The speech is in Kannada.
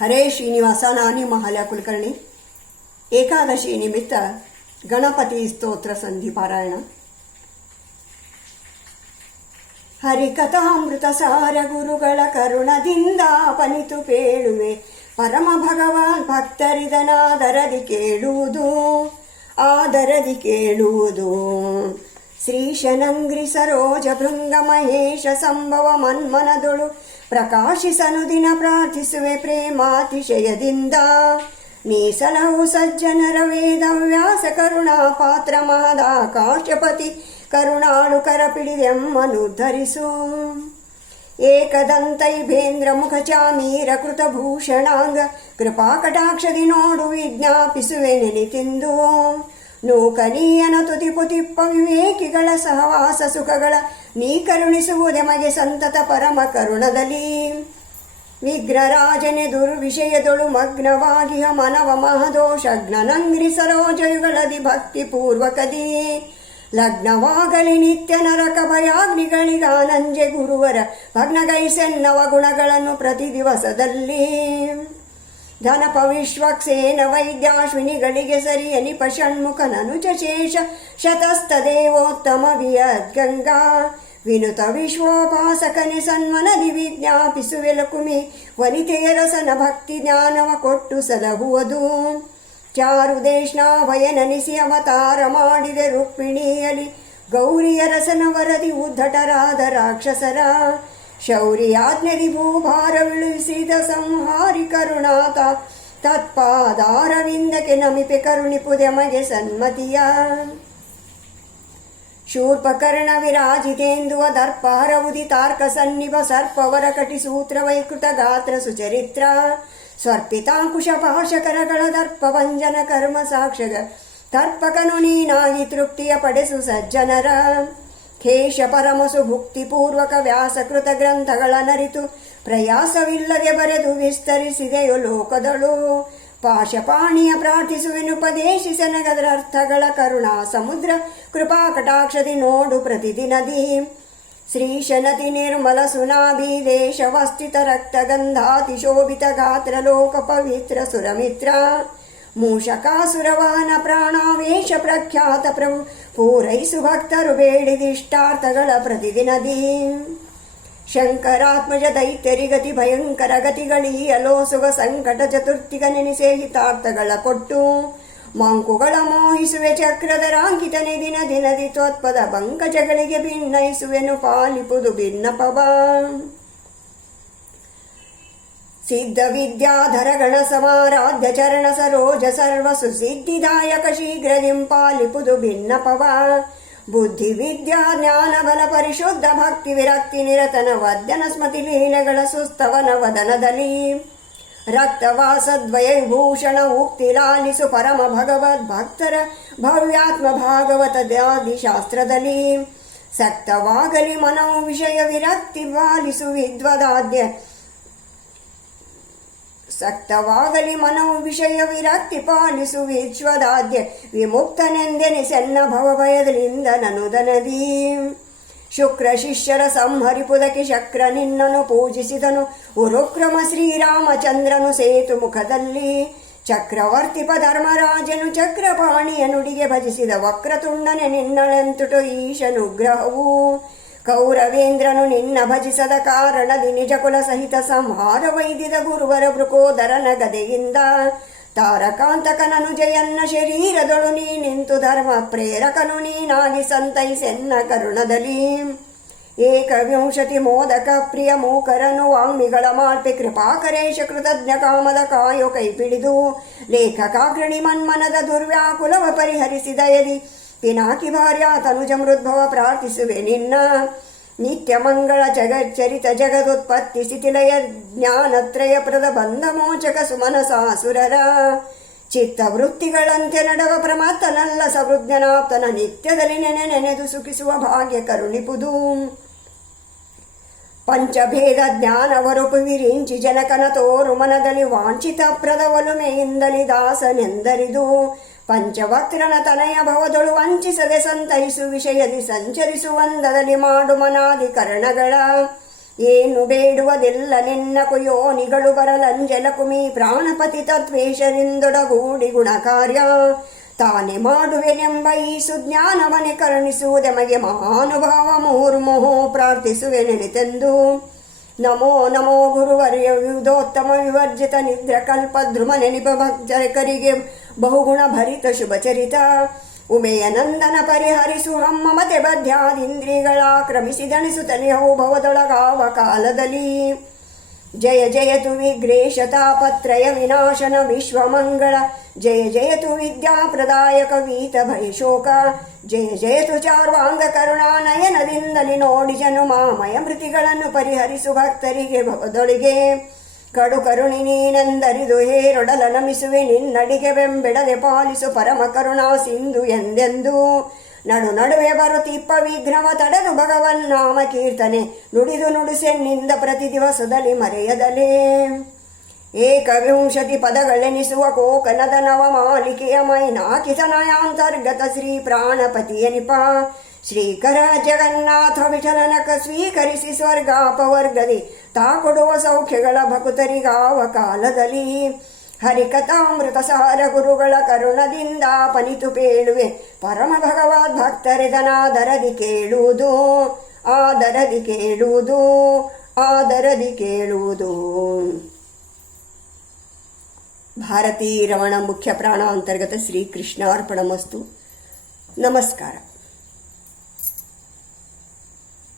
ಹರೇ ಶ್ರೀನಿವಾಸ, ನಾನಿ ಮಹಾಲಯ ಕುಲಕರ್ಣಿ. ಏಕಾದಶಿ ನಿಮಿತ್ತ ಗಣಪತಿ ಸ್ತೋತ್ರ ಸಂಧಿ ಪಾರಾಯಣ. ಹರಿಕಥಾಮೃತ ಸಾರ ಗುರುಗಳ ಕರುಣದಿಂದ ಪನಿತು ಪೇಳುವೆ. ಪರಮ ಭಗವಾನ್ ಭಕ್ತರಿದನಾದರದಿ ಕೇಳುವುದು, ಆದರದಿ ಕೇಳುವುದು. ಶ್ರೀಶನಂಗ್ರಿ ಸರೋಜ ಭೃಂಗ ಮಹೇಶ ಸಂಭವ ಮನ್ಮನದೊಳು ಪ್ರಕಾಶಿಸನು ದಿನ ಪ್ರಾರ್ಥಿಸುವೆ ಪ್ರೇಮಾತಿಶಯದಿಂದ. ಮೀಸಲವು ಸಜ್ಜನರ ವೇದ ವ್ಯಾಸ ಕರುಣಾ ಪಾತ್ರ ಮಹದಾಕಾಶಪತಿ ಕರುಣಾಳು ಕರಪಿಡಿದೆಮ್ಮನು ಧರಿಸು. ಏಕದಂತೈಭೇಂದ್ರ ಮುಖ ಚಾಮೀರ ಕೃಪಾ ಕಟಾಕ್ಷದಿ ನೋಡು ವಿಜ್ಞಾಪಿಸುವೆ ನೆನಿತಿಂದು ನೂಕನೀಯನ ತುತಿ ಪುತಿಪ್ಪ ವಿವೇಕಿಗಳ ಸಹವಾಸ ಸುಖಗಳ, ನೀ ಕರುಣಿಸುವುದೆಮಗೆ ಸಂತತ ಪರಮ ಕರುಣದಲ್ಲಿ. ವಿಗ್ರರಾಜನೆ ದುರ್ವಿಷಯದೊಳು ಮಗ್ನವಾಗಿಯ ಮನವ ಮಹದೋಷಗ್ನನಂಗ್ರಿ ಸರೋಜಯುಗಳದಿ ಭಕ್ತಿ ಪೂರ್ವಕದಿ. ಲಗ್ನವಾಗಲಿ ನಿತ್ಯ ನರಕ ಭಯಾಗ್ನಿಗಳಿಗಾನಂಜೆ ಗುರುವರ ಭಗ್ನಗೈಸೆನ್ನವ ಗುಣಗಳನ್ನು ಪ್ರತಿ ದಿವಸದಲ್ಲಿ. ಧನಪ ಪವಿಶ್ವಕ್ಸೇನ ವೈದ್ಯಾಶ್ವಿನಿಗಳಿಗೆ ಸರಿಯ ನಿಪ ಷಣ್ಮುಖನನುಜ ಶೇಷ ಶತಸ್ತ ದೇವೋತ್ತಮ ವಿಯದ್ಗಂಗಾ ವಿನುತ ವಿಶ್ವೋಪಾಸಕನಿ ಸನ್ಮನದಿ ವಿಜ್ಞಾಪಿಸುವೆಲಕುಮಿ ಲಕುಮಿ ವನಿತೆಯ ರಸನ ಭಕ್ತಿ ಜ್ಞಾನವ ಕೊಟ್ಟು ಸಲಹುವುದು. ಚಾರು ದೇಶ್ನಾಭಯನನಿಸಿ ಅವತಾರ ಮಾಡಿದೆ ರುಕ್ಮಿಣಿಯಲಿ ಗೌರಿಯರಸನ ವರದಿ ಉದ್ಧಟರಾದ ರಾಕ್ಷಸರ. ಶೌರ್ಯಾಜ್ಞದಿ ಭೂಭಾರವಿಳಿಸಿದ ಸಂಹಾರಿ ಕರುಣಾತ ತತ್ಪಾದಾರವಿಂದಕ್ಕೆ ನಮಿಪೆ ಕರುಣಿಪುದೆಮಗೆ ಸನ್ಮತಿಯ. ಶೂರ್ಪಕರ್ಣ ವಿರಾಜಿತೇಂದುವ ದರ್ಪಾರ ಉದಿತಾರ್ಕ ಸನ್ನಿಭ ಸರ್ಪವರ ಕಟಿ ಸೂತ್ರ ವೈಕೃತ ಗಾತ್ರ ಸುಚರಿತ್ರ. ಸ್ವರ್ಪಿತಾಂಕುಶ ಪಾಶಕರಗಳ ದರ್ಪ ಭಂಜನ ಕರ್ಮ ಸಾಕ್ಷಗ, ತರ್ಪಕನು ನೀನಾಗಿ ತೃಪ್ತಿಯ ಪಡೆಸು ಸಜ್ಜನರ. ಖೇಶ ಪರಮಸು ಭುಕ್ತಿಪೂರ್ವಕ ವ್ಯಾಸಕೃತ ಗ್ರಂಥಗಳ ನರಿತು ಪ್ರಯಾಸವಿಲ್ಲದೆ ಬರೆದು ವಿಸ್ತರಿಸಿದೆಯೋ ಲೋಕದಳು. ಪಾಶಪಾಣಿಯ ಪ್ರಾರ್ಥಿಸುವೆನುಪದೇಶಿಸನಗದರ ಅರ್ಥಗಳ ಕರುಣಾ ಸಮುದ್ರ, ಕೃಪಾ ಕಟಾಕ್ಷದಿ ನೋಡು ಪ್ರತಿದಿನದಿ. ಶ್ರೀಶನತಿ ನಿರ್ಮಲ ಸುನಾಭಿ ದೇಶವಸ್ಥಿತ ರಕ್ತಗಂಧಾತಿ ಶೋಭಿತ ಗಾತ್ರ ಲೋಕ ಪವಿತ್ರ ಸುರಮಿತ್ರ. ಮೂಷಕಾಸುರವಾಹನ ಪ್ರಾಣಾವೇಶ ಪ್ರಖ್ಯಾತ ಪ್ರಭು, ಪೂರೈಸು ಭಕ್ತರು ಬೇಡಿದಿಷ್ಟಾರ್ಥಗಳ ಪ್ರತಿದಿನದಿ. ಶಂಕರಾತ್ಮಜ ದೈತ್ಯರಿಗತಿ ಭಯಂಕರ ಗತಿಗಳೀಯಲೋ ಸುಗ ಸಂಕಟ ಚತುರ್ಥಿಗ ನೆನೆಸೇ ಹಿತಾರ್ಥಗಳ ಕೊಟ್ಟು, ಮಂಕುಗಳ ಮೋಹಿಸುವೆ ಚಕ್ರದರಾಂಕಿತನೆ ದಿನ ದಿನದಿ ತ್ವತ್ಪದ ಪಂಕಜಗಳಿಗೆ ಭಿನ್ನಯಿಸುವೆನು ಪಾಲಿಪುದು ಭಿನ್ನಪವ ಸಿದ್ಧ ವಿದ್ಯಾಧರ ಗಣ ಸಮಾರಾಧ್ಯ ಚರಣ ಸರೋಜ ಸರ್ವ ಸುಸಿದ್ಧಿದಾಯಕ ಶೀಘ್ರದಿಂ ಪಾಲಿಪುದು ಭಿನ್ನಪವ. ಬುದ್ಧಿ ವಿದ್ಯಾ ಜ್ಞಾನ ಬಲ ಪರಿಶುದ್ಧ ಭಕ್ತಿ ವಿರಕ್ತಿ ನಿರತನ ವದ್ಯನ ಸ್ಮತಿ ಲೀಲೆಗಳ ಸುಸ್ತವನ ವದನದಲ್ಲಿ ರಕ್ತವಾಸದ್ವಯ ಭೂಷಣ ಉಕ್ತಿ ಲಾಲಿಸು ಪರಮ ಭಗವದ್ ಭಕ್ತರ ಭವ್ಯಾತ್ಮ ಭಾಗವತ ದಾದಿ ಶಾಸ್ತ್ರದಲ್ಲಿ ಸಕ್ತವಾಗಲಿ ಮನೋ ವಿಷಯ ವಿರಕ್ತಿ ಪಾಲಿಸು ವಿದ್ವದಾದ್ಯ ಸಕ್ತವಾಗಲಿ ಮನವು ವಿಷಯ ವಿರಕ್ತಿ ಪಾಲಿಸು ವಿಶ್ವದಾದ್ಯ ವಿಮುಕ್ತನೆಂದೆನಿಸೆನ್ನ ಭವಭಯದಲಿಂದ ನನುದನದಿ ಶುಕ್ರ ಶಿಷ್ಯರ ಸಂಹರಿಪುದಕ್ಕೆ ಶಕ್ರ ನಿನ್ನನು ಪೂಜಿಸಿದನು ಉರುಕ್ರಮ ಶ್ರೀರಾಮಚಂದ್ರನು ಸೇತು ಮುಖದಲ್ಲಿ ಚಕ್ರವರ್ತಿ ಧರ್ಮರಾಜನು ಚಕ್ರಪಾಣಿಯ ನುಡಿಗೆ ಭಜಿಸಿದ ವಕ್ರತುಂಡನೆ ನಿನ್ನಳೆಂತುಟು ಈಶನುಗ್ರಹವು ಕೌರವೇಂದ್ರನು ನಿನ್ನ ಭಜಿಸದ ಕಾರಣದಿ ನಿಜ ಕುಲ ಸಹಿತ ಸಂಹಾರ ವೈದಿದ ಗುರುವರ ಭೃಕೋದರನ ಗದೆಯಿಂದ ತಾರಕಾಂತಕನನು ಜಯನ್ನ ಶರೀರದೊಳು ನೀ ನಿಂತು ಧರ್ಮ ಪ್ರೇರಕನು ನೀನಾಗಿ ಸಂತೈಸೆನ್ನ ಕರುಣದಲ್ಲಿ ಏಕವಿಂಶತಿ ಮೋದಕ ಪ್ರಿಯ ಮೂಕರನು ವಾಂಗ್ಮಿಗಳ ಮಾಲ್ಪೆ ಕೃಪಾಕರೇಶ ಕೃತಜ್ಞ ಕಾಮದ ಕಾಯೋ ಕೈ ಪಿಡಿದು ಲೇಖಕಾಗ್ರಣಿ ಮನ್ಮನದ ದುರ್ವ್ಯಾಕುಲವ ಪರಿಹರಿಸಿದ ಯದಿ ಪಿನಾಕಿ ಭಾರ್ಯ ತನುಜ ಮೃದ್ಭವ ಪ್ರಾರ್ಥಿಸುವೆ ನಿನ್ನ ನಿತ್ಯ ಮಂಗಳ ಜಗಚ್ಚರಿತ ಜಗದುತ್ಪತ್ತಿ ಸ್ಥಿತಿಲಯ ಜ್ಞಾನತ್ರಯ ಪ್ರದ ಬಂಧ ಮೋಚಕ ಸುಮನಸಾಸುರರ ಚಿತ್ತ ವೃತ್ತಿಗಳಂತೆ ನಡವ ಪ್ರಮತ್ತನಲ್ಲ ಸವೃಜ್ಞನಾಪ್ತನ ನಿತ್ಯದಲ್ಲಿ ನೆನೆ ನೆನೆದು ಸುಖಿಸುವ ಭಾಗ್ಯ ಕರುಣಿಪುದು ಪಂಚಭೇದ ಜ್ಞಾನವರುಪು ವಿರಿಂಚಿ ಜನಕನ ತೋರು ಮನದಲ್ಲಿ ವಾಂಛಿತ ಪ್ರದ ಒಲುಮೆಯಿಂದಲಿ ದಾಸನೆಂದರಿದು ಪಂಚವಕ್ರನ ತನಯ ಭವದೊಳು ವಂಚಿಸದೆ ಸಂತೈಸು ವಿಷಯದಿ ಸಂಚರಿಸುವಂದದಲ್ಲಿ ಮಾಡು ಮನಾದಿ ಕರ್ಣಗಳ ಏನು ಬೇಡುವುದಿಲ್ಲ ನಿನ್ನ ಕುಯೋನಿಗಳು ಬರಲಂಜಲ ಕುಮಿ ಪ್ರಾಣಪತಿ ತತ್ವೇಶರಿಂದೊಡಗೂಡಿ ಗುಣಕಾರ್ಯ. ತಾನೇ ಮಾಡುವೆನೆಂಬ ಈ ಸುಜ್ಞಾನವನೆ ಕರುಣಿಸುವುದೆಮಗೆ ಮಹಾನುಭಾವ ಮುಹುರ್ಮುಹು ಪ್ರಾರ್ಥಿಸುವೆ ನೆನೆತೆಂದು ನಮೋ ನಮೋ ಗುರುವರ್ಯ ವಿವಿಧೋತ್ತಮ ವಿವರ್ಜಿತ ನಿದ್ರ ಕಲ್ಪ ಧ್ರುವ ನೆನಪ ಭಕ್ತರಿಕರಿಗೆ ಬಹುಗುಣ ಭರಿತ ಶುಭಚರಿತ ಉಮೆಯ ನಂದನ ಪರಿಹರಿಸು ಹಮ್ಮ ಮತೆ ಬದ್ಯಾದಿಂದ್ರಿಗಳ ಹೋ ಭವದೊಳಗಾವ ಕಾಲದಲ್ಲಿ. ಜಯ ಜಯತು ವಿಘ್ರೇಶ ತಾಪತ್ರಯ ವಿನಾಶನ ವಿಶ್ವಮಂಗಳ. ಜಯ ಜಯತು ವಿದ್ಯಾಪ್ರದಾಯಕ ವೀತ ಭಯ ಶೋಕ ಜಯ ಜಯತು ಚಾರ್ವಾಂಗ ಕರುಣಾನಯನದಿಂದಲಿ ನೋಡಿ ಜನು ಮಾಮಯ ಮೃತಿಗಳನ್ನು ಪರಿಹರಿಸು ಭಕ್ತರಿಗೆ ಭವದೊಳಿಗೆ. ಕಡು ಕರುಣಿ ನೀನೆಂದರಿದು ಹೇರೊಡಲ ನಮಿಸುವೆ ನಿನ್ನಡಿಗೆ ಬೆಂಬಿಡದೆ ಪಾಲಿಸು ಪರಮ ಕರುಣಾ ಸಿಂಧು ಎಂದೆಂದು. ನಡು ನಡುವೆ ಬರುತ್ತಿಪ್ಪ ವಿಘ್ನವ ತಡೆದು ಭಗವನ್ನಾಮ ಕೀರ್ತನೆ. ನುಡಿದು ನುಡಿಸೆನ್ನಿಂದ ಪ್ರತಿ ದಿವಸದಲ್ಲಿ ಮರೆಯದಲೇ. ಏಕವಿಂಶತಿ ಪದಗಳೆನಿಸುವ ಕೋಕನದ ನವ ಮಾಲಿಕೆಯ ಮೈನಾಕಿತನಯಾಂತರ್ಗತ ಶ್ರೀ ಪ್ರಾಣಪತಿಯನಿಪ. ಶ್ರೀಕರ ಜಗನ್ನಾಥ ವಿಠಲನಕ ಸ್ವೀಕರಿಸಿ ಸ್ವರ್ಗಾಪವರ್ಗದಿ. ತಾ ಕೊಡುವ ಸೌಖ್ಯಗಳ ಭಕುತರಿಗಾವ ಕಾಲದಲ್ಲಿ ಹರಿಕಥಾಮೃತ ಸಾರ ಗುರುಗಳ ಕರುಣದಿಂದ ಪನಿತು ಪೇಳುವೆ. ಪರಮ ಭಗವದ್ ಭಕ್ತರಿದನಾದರದಿ ಕೇಳುವುದು, ಆದರದಿ ಕೇಳುವುದು ಆದರದಿ ಕೇಳುವುದು. ಭಾರತೀ ರಮಣ ಮುಖ್ಯ ಪ್ರಾಣ ಅಂತರ್ಗತ ಶ್ರೀಕೃಷ್ಣಾರ್ಪಣ ಮಸ್ತು ನಮಸ್ಕಾರ.